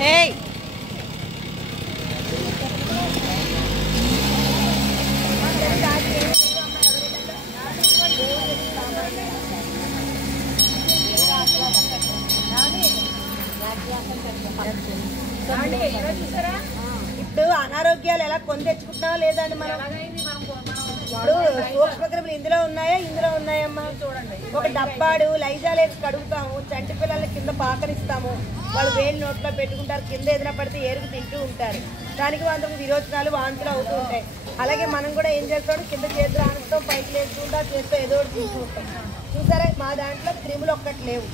Hey! ఇప్పుడు అనారోగ్యాలు ఎలా కొని తెచ్చుకుంటున్నావా లేదండి మనం? ఇప్పుడు సూక్ష్మక్రిములు ఇందులో ఉన్నాయమ్మా. చూడండి, ఒక డబ్బాడు లైజాల్ వేసి కడుగుతాము, చంటి పిల్లల కింద పాకనిస్తాము, వాళ్ళు వేడి నోట్లో పెట్టుకుంటారు, కింద ఏదైనా పడితే ఏరుకు తింటూ ఉంటారు, దానికి వాళ్ళకు విరోచనాలు వాంతులు అవుతూ ఉంటాయి. అలాగే మనం కూడా ఏం చేస్తాం, కింద చేతులు ఆనుతాం, పైకి లేచుకుంటా చేస్తూ ఏదో ఒకటి తింటూ ఉంటాం. చూసారా, మా దాంట్లో క్రిములు ఒక్కటి లేవు,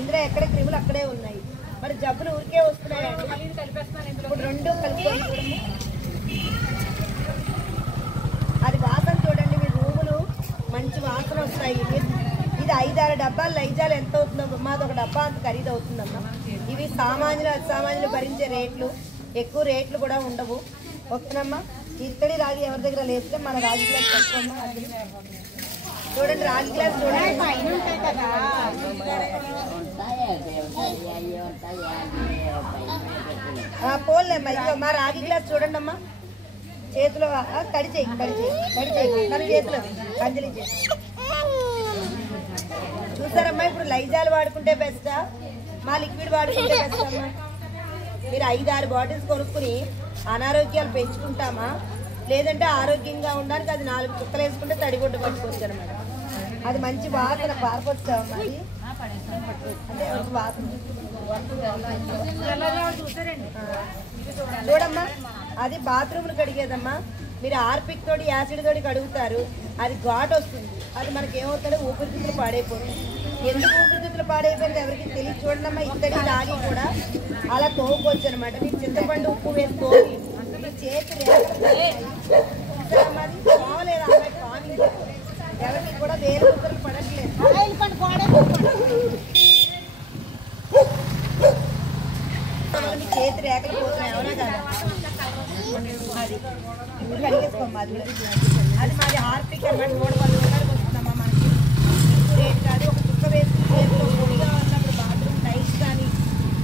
ఇందులో ఎక్కడ క్రిములు అక్కడే ఉన్నాయి. మరి జబ్బులు ఊరికే వస్తున్నాయండి. ఇప్పుడు రెండు కలుపుకొని చూడండి, అది వాసన చూడండి, మీ రూములు మంచి వాసన వస్తాయి. ఇది 5-6 డబ్బాలు లైజాలు ఎంత అవుతుందో, మాది ఒక డబ్బా అంత ఖరీదు అవుతుందమ్మా. ఇవి సామాన్యులు అసామాన్యులు భరించే రేట్లు, ఎక్కువ రేట్లు కూడా ఉండవు. వస్తున్నామ్మా, ఇత్తడి రాగి ఎవరి దగ్గర లేస్తే మన రాగి గ్లాస్ పెట్టుకోమ్మా. చూడండి, రాగి గ్లాస్ చూడండి, పోలేమ్మా. ఇదిగో మా రాగి గ్లాస్ చూడండి అమ్మా, చేతిలో కడి చేయి మన చేతిలో అంజలి చేసి. చూసారమ్మా, ఇప్పుడు లైజాలు వాడుకుంటే బెస్టా, మా లిక్విడ్ వాడుకుంటే బెస్ట్ అమ్మా? మీరు 5-6 బాటిల్స్ కొనుక్కుని అనారోగ్యాలు పెంచుకుంటామా, లేదంటే ఆరోగ్యంగా ఉండడానికి అది 4 చుక్కలు వేసుకుంటే తడిగుడ్డ పట్టుకోవచ్చు అనమాట. అది మంచి వాసన పారపొచ్చావమ్మా, అది అంటే వాసన చూడమ్మా. అది బాత్రూమ్లు కడిగేదమ్మా, మీరు హార్పిక్ తోటి యాసిడ్ తోటి కడుగుతారు, అది ఘాట్ వస్తుంది, అది మనకి ఏమవుతుంది, ఊపిరితిత్తులు పాడైపోతుంది. ఎందుకు ఊపిరితిత్తులు పాడైపోయింది ఎవరికి తెలియదు. చూడండమ్మా, ఇత్తడి రాగి కూడా అలా తోముకోవచ్చు అనమాట. మీరు చింతపండు ఉప్పు వేసి తోమి మీ చేతి మావలేదు, ఎవరికి కూడా వేరే ఉత్తర్లు పడట్లేదు. మీ చేతి రేఖలు పోతున్నాయి, అవునా కదా? అది కడిగేసుకోమ్మా, అది మాది హార్పిక్ అనమాట. 300 రూపాయలకు వస్తుందమ్మా మనకి, రేట్ కాదు. ఒక చుక్క వేసుకుని చేతిలో పొడిగా ఉన్నప్పుడు బాత్రూమ్ టైల్స్ కానీ,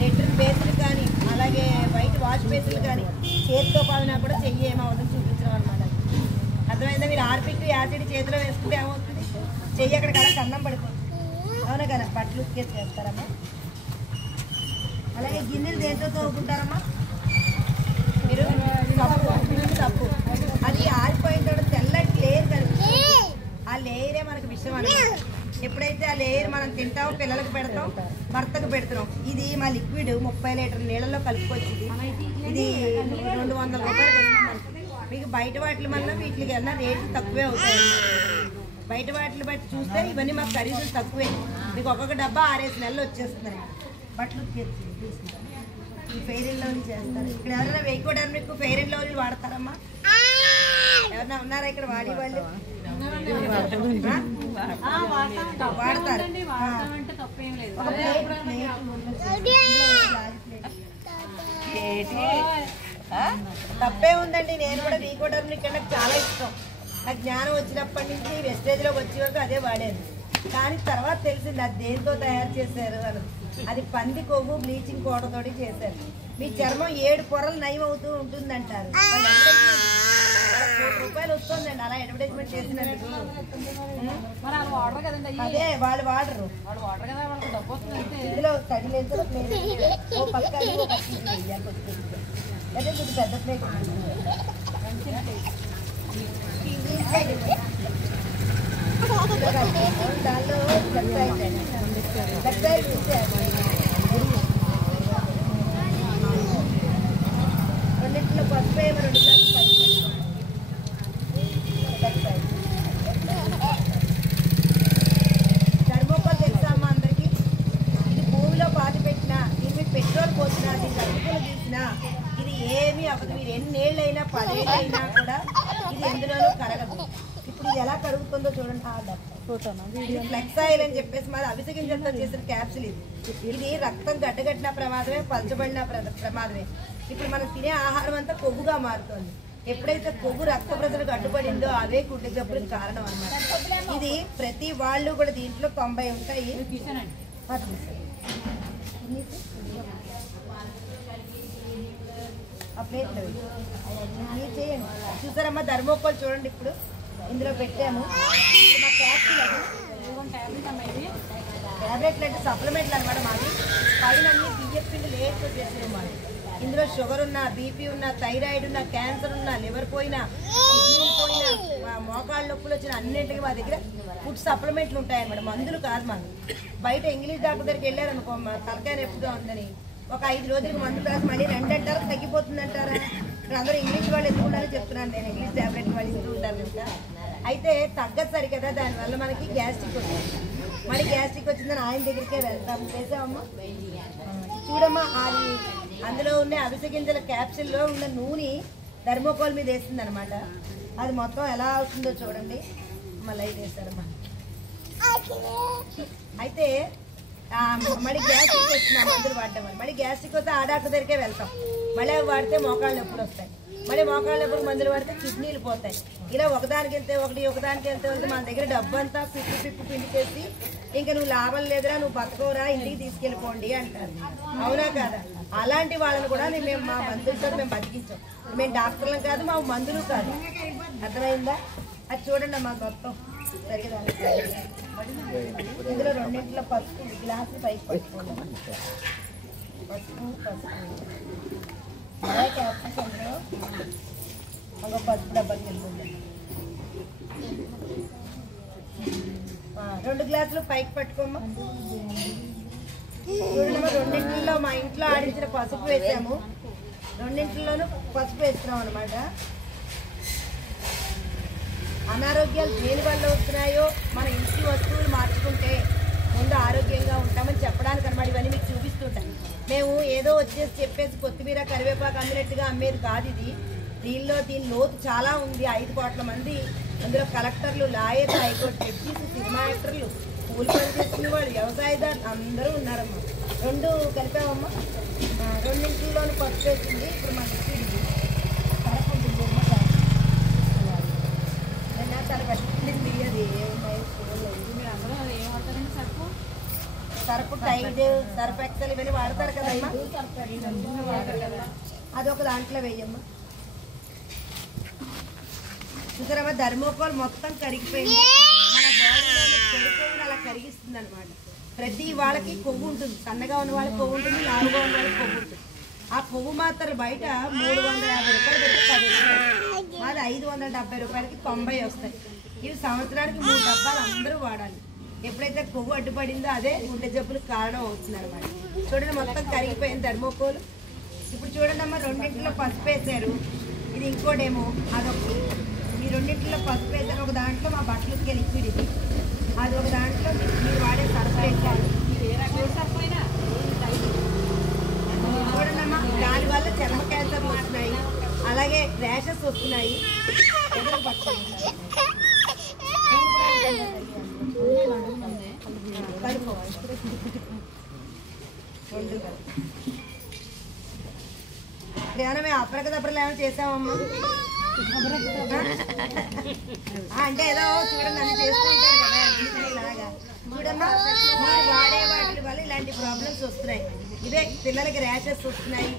లెట్రిన్ బేసులు కానీ, అలాగే వైట్ వాష్ బేసులు కానీ చేతితో పాదినా కూడా చెయ్యి ఏమవుతుందని చూపించడం అనమాట. అర్థమైందా? మీరు హార్పిక్ యాసిడ్ చేతిలో వేసుకుంటే ఏమవుతుంది, చెయ్యి అక్కడ కదా కన్నం పడిపోతుంది, అవునా కదా? బట్టలు ఉతికేసి వేస్తారమ్మా. అలాగే గిన్నెలు దేంతో తోముకుంటారమ్మా మీరు? తప్పు, అది ఆరిపోయిన తర్వాత తెల్లటి లేయర్ కనిపిస్తుంది, ఆ లేయరే మనకు విషయం అన్నమాట. ఎప్పుడైతే ఆ లేయర్ మనం తింటామో, పిల్లలకు పెడతాం, భర్తకు పెడుతున్నాం. ఇది మా లిక్విడ్ 30 లీటర్ల నీళ్ళలో కలుపుకొచ్చింది. ఇది 200 రూపాయలకు వస్తుంది. మీకు బయట వాటిల వల్ల వీటికి అన్నా రేట్లు తక్కువే అవుతాయి. బయట వాటిని బట్టి చూస్తే ఇవన్నీ మాకు ఖరీదులు తక్కువే. మీకు ఒక్కొక్క డబ్బా 6-5 నెలలు వచ్చేస్తున్నాయి. బట్టలు తీసుకుంటాం, ఈ ఫెయిర్ అండ్ లవ్లీ చేస్తారు. ఇక్కడ ఎవరైనా వేయకూడదు, మీకు ఫెయిర్ అండ్ లవ్లీ వాడతారమ్మా? ఎవరైనా ఉన్నారా ఇక్కడ వాడి వాళ్ళు? వాడతారు. తప్పే ఉందండి, నేను కూడా వీకోటర్ని ఇక్కడ నాకు చాలా ఇష్టం. నాకు జ్ఞానం వచ్చినప్పటి నుంచి వెస్టేజ్లోకి వచ్చే వరకు అదే వాడాను. కానీ తర్వాత తెలిసింది అది దేంతో తయారు చేశారు అని. అది పంది కొవ్వు బ్లీచింగ్ పౌడర్ తోటి చేశారు. మీ చర్మం 7 పొరలు నయం అవుతూ ఉంటుందంటారు. 100 రూపాయలు వస్తుందండి అలా అడ్వర్టైజ్మెంట్ చేసినందుకు. అదే వాళ్ళు వాడరు, ఇందులో తడి లేదు. ఓ పక్క అదే కొంచెం పెద్ద ప్లేట్ దానిలో రెండింటిలో పసుపు 2 గ్లాసులు ధర్మోపాలు తెలుసా అమ్మా అందరికి? ఇది భూమిలో పాతి పెట్టినా, దీన్ని పెట్రోల్ పోసినా, దీన్ని అడుగులు తీసినా ఇది ఏమీ అవ్వదు. మీరు ఎన్నేళ్ళైనా 10 ఏళ్ళైనా కూడా ఇది ఎందులోనూ కరగదు. ఇప్పుడు ఇది ఎలా కరుగుతుందో చూడండి. ఫ్లెక్స్ ఆయిల్ అని చెప్పేసి మరి అవిసె గింజలతో చేసిన క్యాప్సిల్ ఇది. ఇది రక్తం గడ్డగట్టిన ప్రమాదమే, పలచబడిన ప్రమాదమే. ఇప్పుడు మనం తినే ఆహారం అంతా కొవ్వుగా మారుతుంది. ఎప్పుడైతే కొవ్వు రక్త ప్రసరణకు అడ్డుపడిందో అవే గుండె జబ్బులకు కారణం అన్నమాట. ఇది ప్రతి వాళ్ళు కూడా దీంట్లో 90 ఉంటాయి. చేయండి. చూసారమ్మా ధర్మోకోల్ చూడండి. ఇప్పుడు ఇందులో పెట్టాము. మా క్యాప్సూల్ ట్యాబ్లెట్లు అంటే సప్లిమెంట్లు అనమాట. మాది పైన అన్ని బియ్యం పిండి లేట్తో చేసినాం. మాది ఇందులో షుగర్ ఉన్నా, బీపీ ఉన్నా, థైరాయిడ్ ఉన్నా, క్యాన్సర్ ఉన్నా, లివర్ పోయినా, కిడ్నీలు పోయినా, మోకాళ్ళ నొప్పులు వచ్చిన అన్నింటికి మా దగ్గర ఫుడ్ సప్లిమెంట్లు ఉంటాయన్నమాట. మందులు కాదు. మాది బయట ఇంగ్లీష్ డాక్టర్ దగ్గరికి వెళ్ళారనుకో, మా తలకాయ నొప్పిగా ఉందని ఒక 5 రోజులకు మందులు రాసి మళ్ళీ 2 అంటారు తగ్గిపోతుంది అంటారా? ఇప్పుడు అందరూ ఇంగ్లీష్ వాళ్ళు ఎందుకు ఉండాలని చెప్తున్నాను నేను. ఇంగ్లీష్ ట్యాబ్లెట్ వాళ్ళు ఇస్తూ ఉంటారు కనుక. అయితే తగ్గదు సరి కదా, దానివల్ల మనకి గ్యాస్ట్రిక్ వచ్చింది. మళ్ళీ గ్యాస్ట్రిక్ వచ్చిందని ఆయన దగ్గరికే వెళ్తాం. చేసామమ్మా చూడమ్మా. అది అందులో ఉన్న అవిసె గింజల క్యాప్సిల్లో ఉన్న నూనె థర్మోకోల్ మీద వేస్తుంది అనమాట. అది మొత్తం ఎలా అవుతుందో చూడండి. మళ్ళీ అయితే వేస్తారమ్మా. అయితే మళ్ళీ గ్యాస్ట్రిక్ వచ్చిన మందులు వాడటం వల్ల మళ్ళీ గ్యాస్ట్రిక్ వస్తే ఆ డాక్టర్ దగ్గరికే వెళ్తాం. మళ్ళీ అవి వాడితే మోకాళ్ళ నొప్పులు వస్తాయి. మళ్ళీ మోకాళ్ళ నొప్పులు మందులు వాడితే కిడ్నీలు పోతాయి. ఇలా ఒకదానికి వెళ్తే ఒకదానికి వెళ్తే మన దగ్గర డబ్బు అంతా పిప్పు పిండికేసి ఇంకా నువ్వు లాభం లేదురా, నువ్వు బతకవురా, ఇంటికి తీసుకెళ్ళిపోండి అంటారు. అవునా కాదా? అలాంటి వాళ్ళని కూడా మేము మా మందులతో మేము బతికించాం. మేము డాక్టర్లం కాదు, మా మందులు కాదు. అర్థమైందా? అది చూడండి మా మొత్తం సరిగ్గా. ఇందులో 2 పసుపు గ్లాసులు పైకి పట్టుకోండి. పసుపు అందులో ఒక పసుపు డబ్బాకి వెళ్తుంది. 2 గ్లాసులు పైకి పట్టుకోమ్మా. చూడమ్మా, 2 మా ఇంట్లో ఆడించిన పసుపు వేసాము. 2 పసుపు వేస్తున్నాం అనమాట. అనారోగ్యాలు దేని వల్ల వస్తున్నాయో మన ఇంటి వస్తువులు మార్చుకుంటే ముందు ఆరోగ్యంగా ఉంటామని చెప్పడానికి అనమాట. ఇవన్నీ మీకు చూపిస్తుంటాను. మేము ఏదో వచ్చేసి చెప్పేసి కొత్తిమీర కరివేపాకు అమ్మినట్టుగా అమ్మేది కాదు ఇది. దీని లోతు చాలా ఉంది. 5 కోట్ల మంది అందులో కలెక్టర్లు, లాయర్లు, హైకోర్టు జడ్జీస్, సినిమా యాక్టర్లు, కూలి పని చేసిన వాళ్ళు, వ్యవసాయదారులు అందరూ ఉన్నారమ్మా. 2 కలిపామమ్మా. 2 పసుపు వేసింది. ఇప్పుడు మన సరపు ఉంటుంది. చాలా కష్టపడింది అది. సర్ఫ్ టైడ్, సర్ఫ్ ఎక్సెల్ ఇవన్నీ వాడతారు కదమ్మా. అది ఒక దాంట్లో వేయమ్మా. చూసారమ్మా థర్మోకోల్ మొత్తం కరిగిపోయింది. మన బాడీలో చెడుకోవడం అలా కరిగిస్తుంది అనమాట. ప్రతి వాళ్ళకి కొవ్వు ఉంటుంది. సన్నగా ఉన్న వాళ్ళకి కొవ్వు ఉంటుంది, లావుగా ఉన్న వాళ్ళకి కొవ్వు ఉంటుంది. ఆ కొవ్వు మాత్రం బయట 350 రూపాయలు పెట్టి 10 రూపాయలు, అది 570 రూపాయలకి 90 వస్తాయి. ఇవి సంవత్సరానికి 3 డబ్బాలు అందరూ వాడాలి. ఎప్పుడైతే కొవ్వు అడ్డుపడిందో అదే గుండె జబ్బులకు కారణం అవుతుంది అనమాట. చూడండి మొత్తం కరిగిపోయింది థర్మోకోల్. ఇప్పుడు చూడండి అమ్మ, 2 పసుపు వేసారు. ఇది ఇంకోటేమో అదొకటి. ఈ 2 పసుపు వేసారు. ఒక దాంట్లో మా బట్టలు ఉతికే లిక్విడ్ ఇది, అది ఒక దాంట్లో మీరు వాడే సర్ఫ్ వేసారు. చూడండి అమ్మ, దానివల్ల చర్మ క్యాన్సర్లు వస్తున్నాయి, అలాగే ర్యాషెస్ వస్తున్నాయి. ఏమైనా మేము అప్పటికప్పుడు ఏమైనా చేసామమ్మా? అంటే ఏదో చూడండి అన్ని చేసుకుంటారు కదా ఇలాగా. చూడమ్మా, మీరు వాడే వాటి వల్ల ఇలాంటి ప్రాబ్లమ్స్ వస్తున్నాయి. ఇదే పిల్లలకి ర్యాషెస్ వస్తున్నాయి.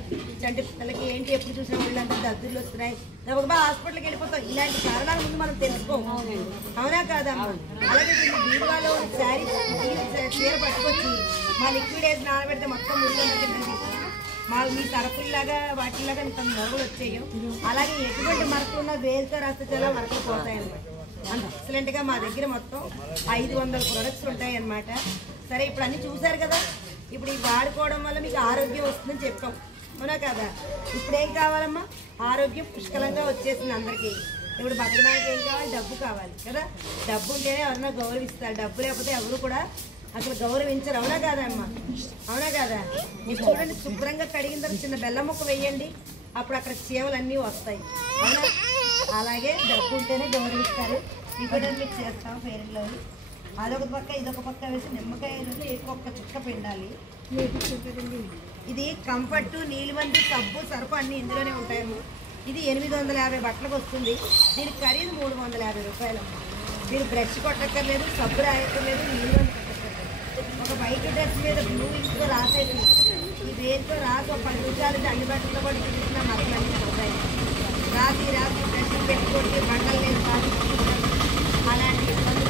అంటే పిల్లలకి ఏంటి ఎప్పుడు చూసినా వీళ్ళంతా దద్దులు వస్తున్నాయి. ఒక హాస్పిటల్కి వెళ్ళిపోతాం. ఇలాంటి కారణాల ముందు మనం తెలుసుకోము. అవునా కాదమ్మా? అలాగే బీరువాలో శారీ చీర పట్టుకొచ్చి మా లిక్విడ్ వేసి నానబెడితే మొత్తం ముళ్ళు మీ సరఫుల్లాగా వాటిలాగా ఇంత మొగలు వచ్చాయో అలాగే ఎటువంటి మరకలు ఉన్న వేలుతో రాస్తే చాలా మరకలు పోతాయన్నమాట. అంత ఎక్సలెంట్గా మా దగ్గర మొత్తం 500 ప్రొడక్ట్స్ ఉంటాయి అన్నమాట. సరే, ఇప్పుడు అన్నీ చూసారు కదా. ఇప్పుడు ఇవి వాడుకోవడం వల్ల మీకు ఆరోగ్యం వస్తుందని చెప్పాం, అవునా కదా? ఇప్పుడు ఏం కావాలమ్మా? ఆరోగ్యం పుష్కలంగా వచ్చేసింది అందరికీ. ఇప్పుడు బతకడానికి ఏం కావాలి? డబ్బు కావాలి కదా. డబ్బు ఉంటేనే ఎవరైనా గౌరవిస్తారు. డబ్బు లేకపోతే ఎవరు కూడా అసలు గౌరవించరు. అవునా కాదా అమ్మా? అవునా కాదా? మీరు చూడండి, శుభ్రంగా కడిగిన తర్వాత చిన్న బెల్లం ముక్క వేయండి, అప్పుడు అక్కడ చీమలన్నీ వస్తాయి. అవునా? అలాగే డబ్బు ఉంటేనే గౌరవిస్తారు. ఇప్పుడు మీకు చేస్తాం పేరులో. అదొక పక్క ఇదొక పక్క వేసి నిమ్మకాయలు ఒక్క చుక్క పిండాలి. ఇది కంఫర్ట్, నీలివంటి, సబ్బు, సర్ఫ్ అన్నీ ఇందులోనే ఉంటాయి. ఇది 850 బట్టలకు వస్తుంది. దీనికి ఖరీదు 350 రూపాయలు. మీరు బ్రష్ కొట్టక్కర్లేదు, సబ్బు రాయక్కర్లేదు, నీళ్ళు కొట్టక్కర్లేదు. ఒక వైట్ డ్రెస్ మీద బ్లూ ఇంట్లో రాసేది ఈ వేరుతో రాసి ఒక 10 నిమిషాలు అన్ని బట్టలతో కూడా చూసిన మరలన్నీ పోతాయి. రాసి బ్రష్ పెట్టుకోండి, బట్టలు లేదు కాదు అలాంటి ఇబ్బందులు.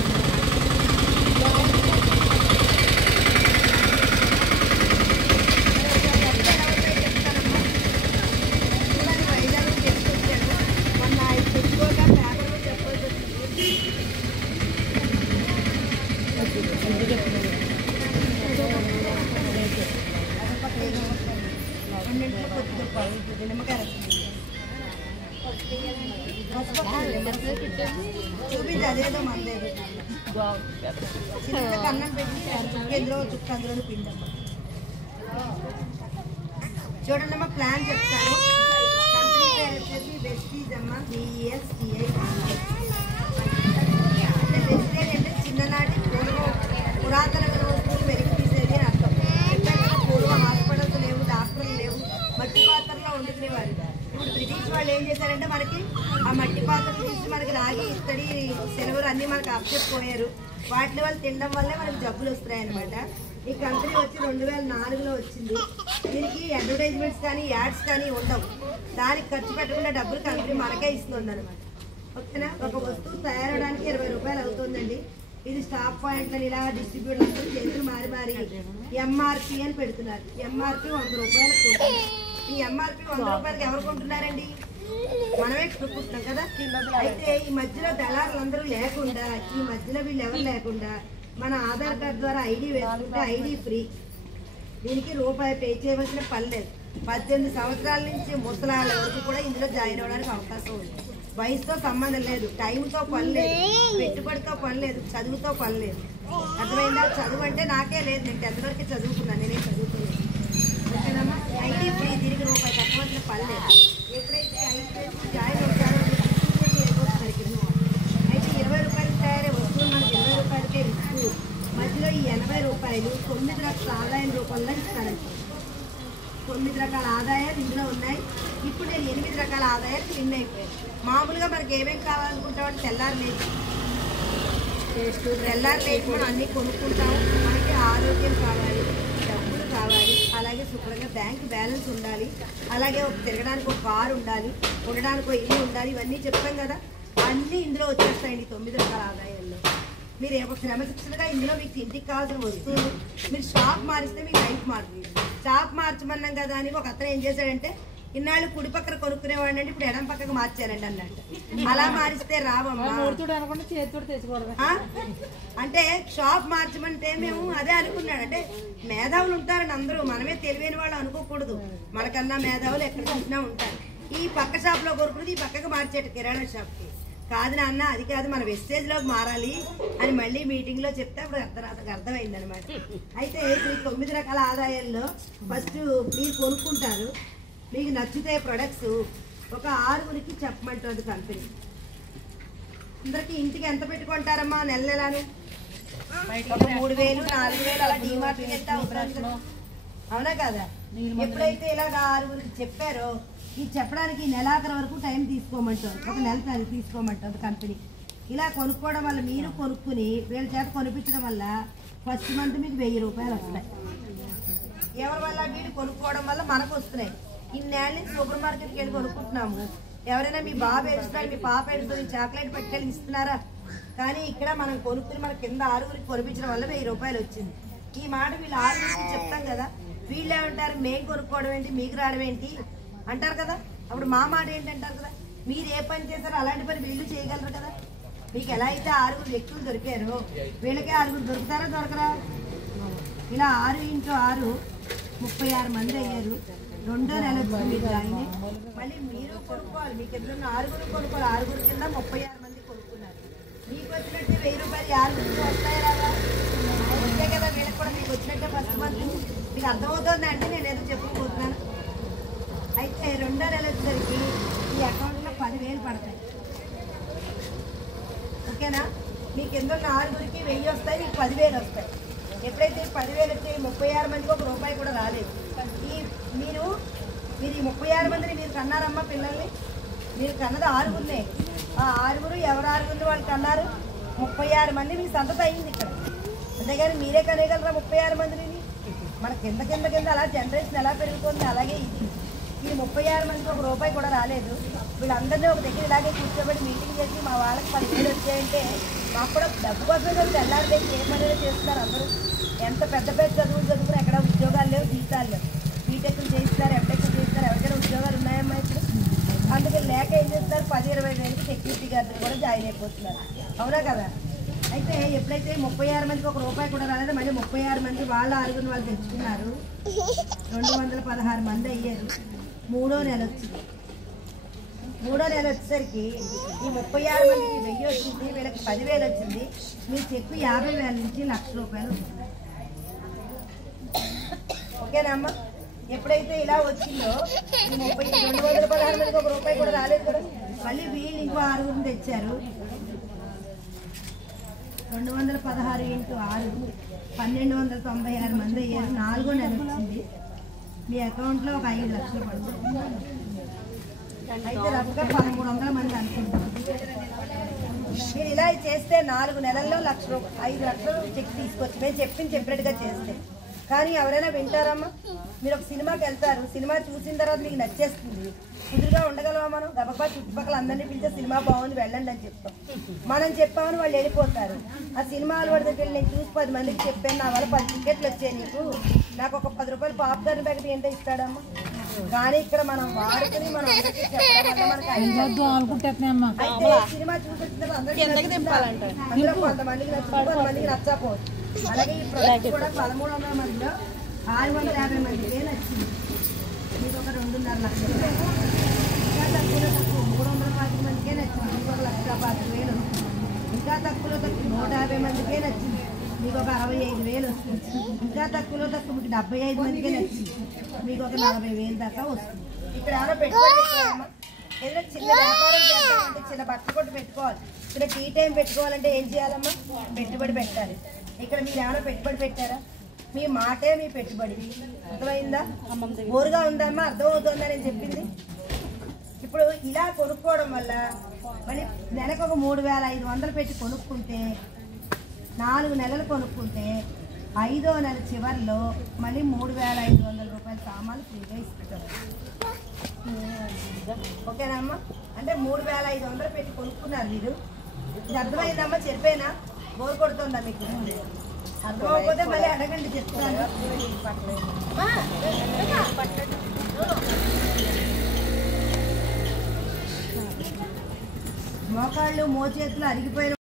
చూపించి అదేదో మందేది చిన్న కన్నం పెట్టి చుక్కేందులో చుక్క అందులో పిండమ్మ. చూడండి అమ్మ, ప్లాన్ చెప్తాను. కంపెనీ పేరు వచ్చేసి వెస్టీజ్ అమ్మ, VESTI. అంటే వెస్టేజ్ అంటే చిన్ననాటి పురాతన వస్తువులు వెలికి తీసేది అని అర్థం. పూర్వం హాస్పిటల్స్ లేవు, డాక్టర్లు లేవు, మట్టి పాత్రలో వండుకునేవారు. ఇప్పుడు బ్రిటిష్ వాళ్ళు ఏం చేశారంటే మనకి ఆ మట్టి పాత్రలు తీసి మనకి రాగి, ఇత్తడి, సిల్వర్ అన్నీ మనకి అప్పచెప్పిపోయారు. వాటి వల్ల తినడం వల్లే మనకి జబ్బులు వస్తున్నాయి అనమాట. ఈ కంపెనీ వచ్చి 2004లో వచ్చింది. దీనికి అడ్వర్టైజ్మెంట్స్ కానీ యాడ్స్ కానీ ఉండవు. దానికి ఖర్చు పెట్టకుండా డబ్బులు కంపెనీ మనకే ఇస్తుంది అనమాట. ఓకేనా? ఒక వస్తువు తయారవడానికి 20 రూపాయలు అవుతుందండి. ఇది స్టాప్ పాయింట్ అని ఇలా డిస్ట్రిబ్యూట్ అవుతుంది. చేతులు మారి మారి MRP అని పెడుతున్నారు. MRP 100 రూపాయలకు. ఈ MRP 100 రూపాయలకి ఎవరు కొంటున్నారండి? మనమే కొనుక్కుంటున్నాం కదా. అయితే ఈ మధ్యలో దళారులందరూ లేకుండా, ఈ మధ్యలో వీళ్ళు ఎవరు లేకుండా మన ఆధార్ కార్డు ద్వారా ఐడి వేసుకుంటే ఐడి ఫ్రీ. దీనికి రూపాయి పే చేయవలసిన పని లేదు. 18 సంవత్సరాల నుంచి ముసలాళ్ళ వరకు కూడా ఇందులో జాయిన్ అవ్వడానికి అవకాశం ఉంది. వయసుతో సంబంధం లేదు, టైంతో పని లేదు, పెట్టుబడితో పని లేదు, చదువుతో పని లేదు. అర్థమైందా? చదువు అంటే నాకే లేదు, నేను 10th వరకే చదువుకున్నాను, నేనే చదువుతున్నాను. ఓకేనమ్మా? ఐడి ఫ్రీ, దీనికి రూపాయి కట్టవలసిన పని లేదు. ఎప్పుడైతే ఐడి వేసి జాయిన్ అవుతారో అయితే 20 రూపాయలు తయారే వస్తువులు మనకి 20 రూపాయలకే ఇస్తూ మధ్యలో ఈ 80 రూపాయలు 9 రకాల ఆదాయం రూపంలో ఇస్తారండి. 9 రకాల ఆదాయాలు ఇందులో ఉన్నాయి. ఇప్పుడు నేను 8 రకాల ఆదాయాలు విన్ అయిపోయాను. మామూలుగా మనకి ఏమేమి కావాలనుకుంటామంటే తెల్లారు లేచి మనం అన్నీ కొనుక్కుంటాము. మనకి ఆరోగ్యం కావాలి, డబ్బులు కావాలి, అలాగే శుభ్రంగా బ్యాంక్ బ్యాలెన్స్ ఉండాలి, అలాగే తిరగడానికి ఒక కారు ఉండాలి, ఉండడానికి ఒక ఇల్లు ఉండాలి. ఇవన్నీ చెప్తాం కదా, అన్నీ ఇందులో వచ్చేస్తాయండి 9 రకాల ఆదాయాల్లో. మీరు క్రమశిక్షణగా ఇందులో మీకు ఇంటికి కావాల్సిన వస్తువులు, మీరు షాప్ మారిస్తే మీకు లైఫ్ మారుతుంది. షాప్ మార్చమన్నాం కదా అని ఒక అతను ఏం చేశాడంటే, ఇన్నాళ్ళు కుడి పక్కన కొనుక్కునేవాడిని అంటే ఇప్పుడు ఎడం పక్కకు మార్చారండి అన్నట్టు. అలా మారిస్తే రావమ్మా. అంటే షాప్ మార్చమంటే మేము అదే అనుకున్నాడు. అంటే మేధావులు ఉంటారని అందరూ, మనమే తెలివైన వాళ్ళు అనుకోకూడదు. మనకన్నా మేధావులు ఎక్కడ చూసినా ఉంటారు. ఈ పక్క షాప్ లో కొనుక్కుని ఈ పక్కకు మార్చేట కిరాణా షాప్ కి. కాదు నాన్న, అది కాదు, మన వెస్టేజ్ లోకి మారాలి అని మళ్ళీ మీటింగ్ లో చెప్తే అప్పుడు అర్థమైంది అనమాట. అయితే ఈ 9 రకాల ఆదాయాల్లో ఫస్ట్ మీరు కొనుక్కుంటారు, మీకు నచ్చితే ప్రొడక్ట్స్ ఒక 6గురికి చెప్పమంటుంది కంపెనీ. అందరికి ఇంటికి ఎంత పెట్టుకుంటారమ్మా నెల నెలను? ఒక 3000, 4000 అలా డిమార్ట్ ఎంత అవుతుంది, అవునా కదా? ఎప్పుడైతే ఇలాగ 6గురికి చెప్పారో ఈ చెప్పడానికి నెలాఖరు వరకు టైం తీసుకోమంటారు. ఒక నెల తీసుకోమంటుంది కంపెనీ. ఇలా కొనుక్కోవడం వల్ల మీరు కొనుక్కుని వీళ్ళ చేత కొనిపించడం వల్ల ఫస్ట్ మంత్ మీకు 1000 రూపాయలు వస్తాయి. ఎవరి వల్ల? మీరు కొనుక్కోవడం వల్ల మనకు వస్తున్నాయి. ఇన్నేళ్ళ నుంచి సూపర్ మార్కెట్కి వెళ్ళి కొనుక్కుంటున్నాము. ఎవరైనా మీ బాబు ఏడుస్తాడు, మీ పాప ఏడుస్తుంది, చాక్లెట్ పట్టుకెళ్ళి ఇస్తున్నారా? కానీ ఇక్కడ మనం కొనుక్కుని మన కింద 6గురికి కొనిపించడం వల్ల 1000 రూపాయలు వచ్చింది. ఈ మాట వీళ్ళు 6గురికి చెప్తాం కదా, వీళ్ళు ఏమంటారు, మేము కొనుక్కోవడం ఏంటి, మీకు రావడం ఏంటి అంటారు కదా. అప్పుడు మా మాట ఏంటంటారు కదా, మీరు ఏ పని చేస్తారో అలాంటి పని వీళ్ళు చేయగలరు కదా. మీకు ఎలా అయితే 6 వ్యక్తులు దొరికారో వీళ్ళకే 6 దొరుకుతారా దొరకరా? ఇలా 6 × 6 36 మంది అయ్యారు. 2వ నెల వచ్చింది జాయిన్. మళ్ళీ మీరు కొనుక్కోవాలి, మీకు ఎదురున్న 6 కొనుక్కోవాలి. 6 కింద 36 మంది కొనుక్కున్నారు. మీకు వచ్చినట్టే 1000 రూపాయలు 6 వస్తాయి రాదా? వస్తే కదా వీళ్ళకి కూడా మీకు వచ్చినట్టే ఫస్ట్ మంత్. మీకు అర్థమవుతుంది అంటే నేను ఏదో చెప్పుకోబోతున్నాను. అయితే 2వ నెల వచ్చేసరికి ఈ అకౌంట్లో 10,000 పడతాయి. ఓకేనా? మీకు ఎందుకు 6గురికి 1000 వస్తాయి, మీకు 10,000 వస్తాయి. ఎప్పుడైతే 10,000 వచ్చి 36 మందికి ఒక రూపాయి కూడా రాలేదు. మీరు ఈ 36 మందిని మీరు కన్నారమ్మా పిల్లల్ని? మీరు కన్నది 6 ఆ 6 ఎవరు 6 వాళ్ళు కన్నారు 36 మంది మీ సంతత అయింది ఇక్కడ. అంతేగాని మీరే కనేయగలరా 36 మందిని? మన కింద కింద కింద అలా జనరేషన్ ఎలా పెరుగుతుంది అలాగే ఇది. ఈ 36 మందికి ₹1 కూడా రాలేదు. వీళ్ళందరినీ ఒక దగ్గర ఇలాగే కూర్చోబెట్టి మీటింగ్ చేసి మా వాళ్ళకి 10,000 వచ్చాయంటే మాకు కూడా డబ్బు కోసం కదా తెల్లారి దగ్గర ఏ పని చేస్తున్నారు అందరూ. ఎంత పెద్ద పెద్ద చదువులు చదువుకుని ఎక్కడ ఉద్యోగాలు లేవు, జీతాలు లేవు. బీటెక్లు చేయిస్తారు, ఎంటెక్లు చేయిస్తారు, ఎవరికైనా ఉద్యోగాలు ఉన్నాయమ్మా ఇప్పుడు? అందుకని లేక ఏం చేస్తున్నారు 10-20 వేలకి సెక్యూరిటీ గార్డులు కూడా జాయిన్ అయిపోతున్నారు. అవునా కదా? అయితే ఎప్పుడైతే 36 మందికి ₹1 కూడా రాలేదు, మళ్ళీ 36 మంది వాళ్ళ 6 వాళ్ళు తెచ్చుకున్నారు. 216 మంది అయ్యారు. 3వ నెల వచ్చింది. 3వ నెల వచ్చేసరికి ఈ 36 మందికి 1000 వచ్చింది, వీళ్ళకి 10,000 వచ్చింది. మీ చెక్కు 50,000 నుంచి ₹1,00,000 వచ్చింది. ఓకేనా అమ్మ? ఎప్పుడైతే ఇలా వచ్చిందో ఈ 216 మందికి ₹1 కూడా రాలేదు కదా. మళ్ళీ వీళ్ళు ఇంకో 6 తెచ్చారు. 216 × 6 1,296 మంది అయ్యారు. 4వ నెల వచ్చింది. మీ అకౌంట్లో ఒక 5 లక్షలు పడుతుంది. అయితే రఫ్గా 1,300 మంది అనుకుంటారు. మీరు ఇలా చేస్తే 4 నెలల్లో ₹1,00,000 5 లక్షలు చెక్ తీసుకొచ్చి మేము చెప్పినట్టుగా చేస్తే. కానీ ఎవరైనా వింటారమ్మా? మీరు ఒక సినిమాకి వెళ్తారు, సినిమా చూసిన తర్వాత మీకు నచ్చేస్తుంది, కుదురుగా ఉండగలవా? మనం గబగబా చుట్టుపక్కల అందరినీ పిలిచే సినిమా బాగుంది వెళ్ళండి అని చెప్తాం. మనం చెప్పామని వాళ్ళు వెళ్ళిపోతారు. ఆ సినిమా వాళ్ళ దగ్గర నేను చూసి 10 మందికి చెప్పాను, నా వల్ల 10 టికెట్లు వచ్చాయి, నీకు నాకు ఒక ₹10 పాప్కార్న్ ప్యాకెట్ ఏంటో ఇస్తాడమ్మా. కానీ ఇక్కడ మనం వాడుకుని మనం అందరికీ చెప్పడం వల్ల మనకి అయితే సినిమా చూసి వచ్చిన అందులో కొంతమందికి కొంతమందికి నచ్చకపోవచ్చు. అలాగే ఈ ప్రొడక్ట్ కూడా 1,300 మందిలో 650 మందికే నచ్చింది. మీకు ఒక 2.5 లక్షలు. ఇంకా తక్కువలో తక్కువ 320 మందికే నచ్చింది, మీకు ఒక 1,25,000 వస్తుంది. ఇంకా తక్కువలో తక్కువ 150 మందికే నచ్చింది, మీకు ఒక 65,000 వస్తుంది. ఇంకా తక్కువలో తక్కువ మీకు 75 మందికే నచ్చింది, మీకు ఒక 40,000 దాకా వస్తుంది. ఇక్కడ ఏమైనా పెట్టుబడి పెట్టామా? ఏదైనా చిన్న వ్యాపారం చేయాలంటే, చిన్న బట్ట కొట్టు పెట్టుకోవాలి, చిన్న టీ టైం పెట్టుకోవాలంటే ఏం చేయాలమ్మా? పెట్టుబడి పెట్టాలి. ఇక్కడ మీరు ఏమైనా పెట్టుబడి పెట్టారా? మీ మాటే మీ పెట్టుబడి. అర్థమైందా? బోరుగా ఉందమ్మా? అర్థమవుతుందా నేను చెప్పింది? ఇప్పుడు ఇలా కొనుక్కోవడం వల్ల మళ్ళీ నెలకు ఒక 3,500 పెట్టి కొనుక్కుంటే 4 నెలలు కొనుక్కుంటే 5వ నెల చివరిలో మళ్ళీ ₹3,500 సామాన్లు ఫ్రీగా ఇస్తారు. ఓకేనా అమ్మా? అంటే 3,500 పెట్టి కొనుక్కున్నారు మీరు. ఇది అర్థమైందమ్మా? చెప్పేనా? బోరు కొడుతుందా మీకు? అర్థమైపోతే మళ్ళీ అడగండి, చెప్తాను. మోకాళ్ళు మోచేతులు అరిగిపోయిన